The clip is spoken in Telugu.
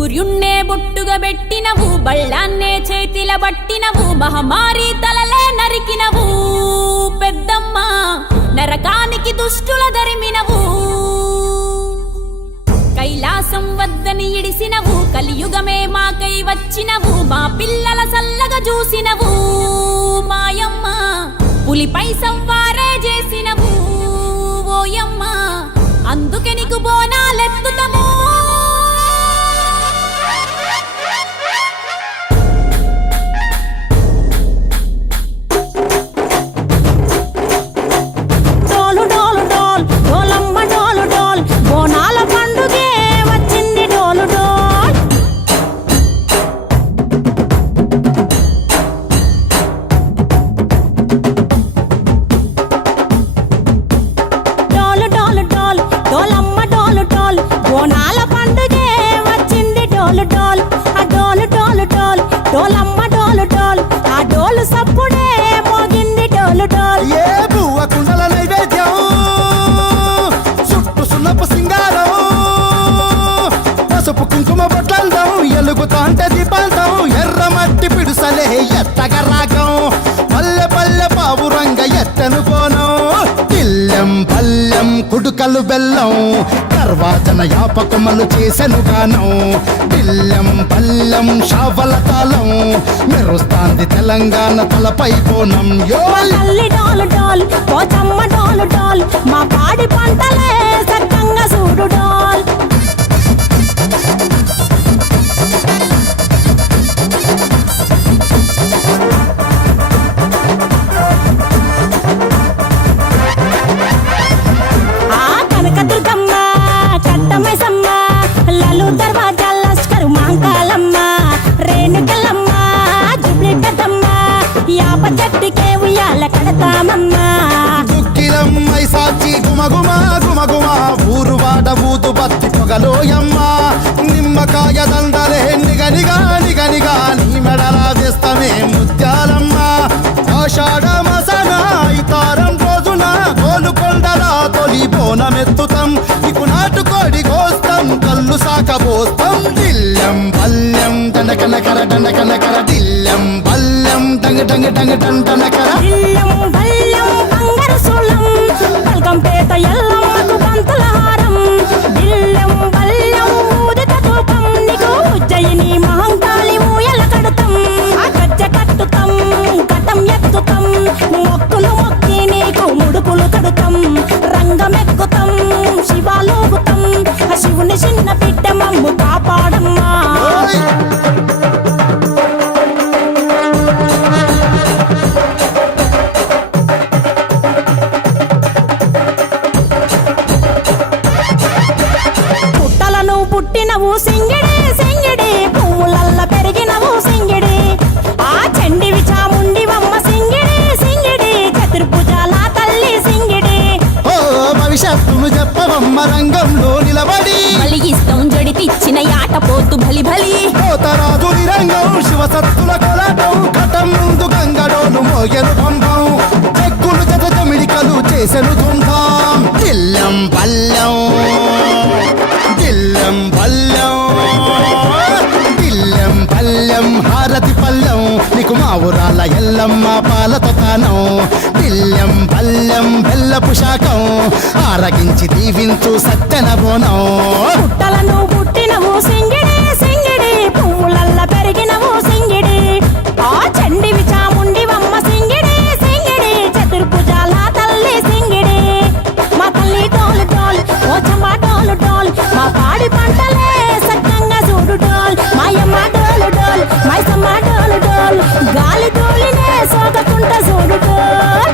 సూర్యున్నే బొట్టుగా పెట్టినవు, బళ్ళాన్నే చేతిల బట్టినవు, మహమారి తలలే నరికినవు పెద్దమ్మ, నరకానికి దుష్టుల దరిమినవు. కైలాసం వద్దని ఇడిసినవు, కలియుగమే మాకై వచ్చినవు, మా పిల్లల సల్లగా చూసినవు మాయమ్మ, పులిపై సవ్వారే చేసినవు ఓయమ్మ, అందుకే నీకు బోనాలెత్తుతము. కుంకుమ బొట్లందం ఎలుగుతాంటే దీపాంతం, ఎర్రమట్టి పిడుసలే ఎత్తగా రాగం, పల్లె పల్లె పావురంగ ఎత్తను కోనం, పిల్లెం పల్లెం కుడుకలు బెల్లం, తర్వాతన యాపకమలు చేసెను గానం, పిల్లెం పల్లెం షావల తాళం, మెరుస్తాంది తెలంగాణ తలపై కోనం. మా పాడి పంటలే సక్కంగా చూడు డాల్. దుక్కిలమ్మై సాచి గుమగుమా గుమగుమా, ఊరు వాడ ఊదు బత్తి పొగలోయమ్మ, నిమ్మకాయ దండలే నిగనిగా నిగనిగా, నీ మెడలా వేస్తమే ముత్యాలమ్మ, ఆషాఢ మసన ఇతారం రోజున గోలుకొండలా తొలి బోనమెత్తుతాం, నీకు నాటుకోడి కోస్తాం, కళ్ళు సాకబోస్తాం, దిల్లెం పల్లెం దండకనకర దండకనకర, దిల్లెం పల్లెం డంగ డంగ డంగ డండనకర, పల్కంపేట ఎల్లమ్మకు పంతుల హారం, బిల్లెం బల్లెం ఊదిత ధూపం, నీకు ఉజ్జయిని మహంకాళి ఊయల కడుతాం, గజ్జ కట్టుతాం కటం ఎత్తుతాం, మొక్కులు మొక్కి నీకు ముడుపులు కడుతాం, రంగమెక్కుతాం శివాలోగుతాం, శివుని చిన్న బిడ్డ మమ్ము కాపాడమ్మా. పుట్టినవు సింగిడి సింగిడి, పువ్వులల్ల పెరిగినవు సింగిడి, ఆ చండివి చాముండివమ్మ సింగిడి సింగిడి, చతుర్భుజాల తల్లి సింగిడి. ఓ భవిష్యత్తును చెప్పవమ్మ రంగంలో నిలబడి, బలిగిస్తాం జడితిచ్చిన యాట పోతు బలి బలి, పోతరాజు నిరంగం శివసత్తుల కొలాటం, ఘటం ముందు గంగడోను మోగెను పంపం, చెక్కులు జత జమిడికలు చేసెను తుంటాం, దిల్లెం పల్లెం దిల్లెం పల్లెం దిల్లెం పల్లెం హారతి పల్లెం, నీకు మా ఊరాల ఎల్లమ్మ పాలతో కానం, దిల్లెం పల్లెం బెల్లపు శాఖం, ఆరగించి దీవించు సత్యన బోనం. పుట్టలను పుట్టినవు సింగిడి సింగిడి, పువ్వులల్ల పెరిగినవు సింగిడి, ఆ చండివి చాముండివమ్మ సింగిడి సింగిడి, చతుర్భుజాల తల్లి సింగిడి, మా తల్లి డోలు డోల్ ఓ చంబా డోలు డోల్, మా పాడి పంటలే సక్కంగా చూడు డోల్, మాయమ్మ డోలు డోల్ మైసమ్మ డోలు డోల్, గాలి డోలినే సోకకుంట చూడు డోల్.